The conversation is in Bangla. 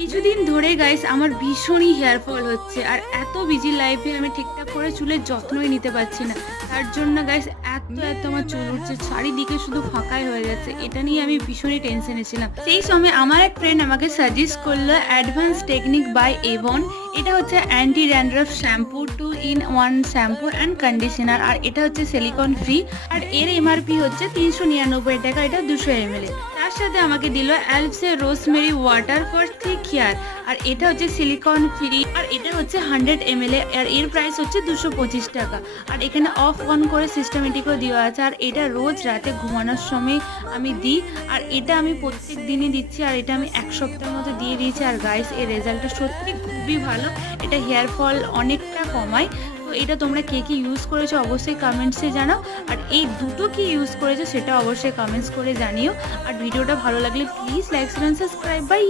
কিছুদিন ধরে গাইস আমার ভীষণই হেয়ার ফল হচ্ছে, আর এত বিজি লাইফে আমি ঠিকঠাক করে চুলের যত্নই নিতে পারছি না। তার জন্য গাইস এত আমার চুল উঠছে, চারিদিকে শুধু ফাঁকাই হয়ে যাচ্ছে। এটা নিয়ে আমি ভীষণই টেনশনে ছিলাম। সেই সময় আমার এক ফ্রেন্ড আমাকে সাজেস্ট করলো অ্যাডভান্স টেকনিক বাই এভন। এটা হচ্ছে anti dandruff shampoo, 2 in 1 shampoo and conditioner, আর এটা হচ্ছে সিলিকন ফ্রি। আর এর এমআরপি হচ্ছে 399 টাকা, এটা 200 ml। তার সাথে আমাকে দিল অ্যালপসের rosemary water for thick hair, আর এটা হচ্ছে সিলিকন ফ্রি, আর এটা হচ্ছে 100 ml, আর এর প্রাইস হচ্ছে 225 টাকা। আর এখানে অফ অন করে সিস্টেমেটিকও দেওয়া আছে, আর এটা রোজ রাতে ঘুমানোর সময় আমি দিই। আর এটা আমি প্রত্যেক দিনই দিচ্ছি, আর এটা আমি 1 সপ্তাহের মতো দিয়ে দিয়েছি। আর গাইস এর রেজাল্টটা সত্যি খুবই ভালো, এটা হেয়ার ফল অনেকটা কমায়। তো এটা তোমরা কে কি ইউজ করেছো অবশ্যই কমেন্টসে জানাও, আর এই দুটো কি ইউজ করেছো সেটা অবশ্যই কমেন্টস করে জানিও। আর ভিডিওটা ভালো লাগলে please like share and subscribe. By.